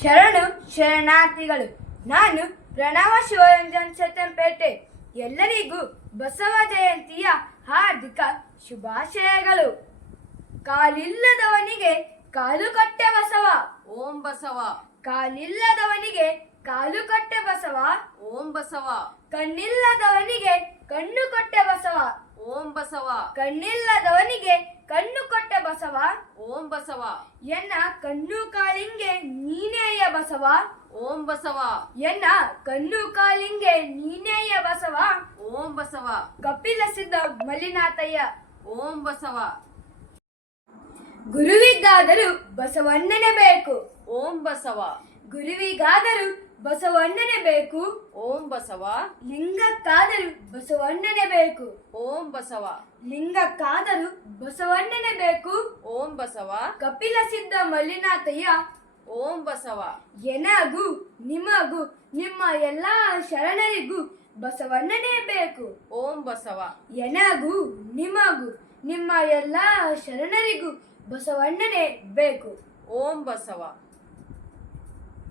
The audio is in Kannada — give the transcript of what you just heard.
ಶರಣು ಶರಣಾರ್ಥಿಗಳು. ನಾನು ಪ್ರಣವ ಶಿವರಂಜನ್ ಸತ್ತಂಪೇಟೆ. ಎಲ್ಲರಿಗೂ ಬಸವ ಜಯಂತಿಯ ಹಾರ್ದಿಕ ಶುಭಾಶಯಗಳು. ಕಾಲಿಲ್ಲದವನಿಗೆ ಕಾಲು ಕಟ್ಟೆ ಬಸವ, ಓಂ ಬಸವ. ಕಾಲಿಲ್ಲದವನಿಗೆ ಕಾಲು ಕಟ್ಟೆ ಬಸವ, ಓಂ ಬಸವ. ಕಣ್ಣಿಲ್ಲದವನಿಗೆ ಕಣ್ಣು ಕೊಟ್ಟೆ ಬಸವ, ಓಂ ಬಸವ. ಕಣ್ಣಿಲ್ಲದವನಿಗೆ ಕಣ್ಣು ಕೊಟ್ಟೆ ಬಸವ, ಓಂ ಬಸವ. ಎನ್ನ ಕಣ್ಣು ಕಾಲಿಂಗೆ ನೀನೇಯ ಬಸವ, ಓಂ ಬಸವ. ಎನ್ನ ಕಣ್ಣು ಕಾಲಿಂಗೆ ನೀನೇಯ ಬಸವ, ಓಂ ಬಸವ. ಕಪಿಲ ಸಿದ್ಧ ಮಲ್ಲಿನಾಥಯ್ಯ. ಓಂ ಬಸವ. ಗುರುವಿಗಾದರೂ ಬಸವಣ್ಣನೇ ಬೇಕು, ಓಂ ಬಸವ. ಗುರುವಿಗಾದರೂ ಬಸವಣ್ಣನೇ ಬೇಕು, ಓಂ ಬಸವ. ಲಿಂಗಕ್ಕಾದರೂ ಬಸವಣ್ಣನೇ ಬೇಕು, ಓಂ ಬಸವ. ಲಿಂಗಕ್ಕಾದರೂ ಬಸವಣ್ಣನೇ ಬೇಕು, ಓಂ ಬಸವ. ಕಪಿಲ ಸಿದ್ಧ ಮಲ್ಲಿನಾಥಯ್ಯ. ಓಂ ಬಸವ. ಎನಗೂ ನಿಮಗೂ ನಿಮ್ಮ ಎಲ್ಲಾ ಶರಣರಿಗೂ ಬಸವಣ್ಣನೇ ಬೇಕು, ಓಂ ಬಸವ. ಎನಗೂ ನಿಮಗೂ ನಿಮ್ಮ ಎಲ್ಲಾ ಶರಣರಿಗೂ ಬಸವಣ್ಣನೇ ಬೇಕು, ಓಂ ಬಸವ.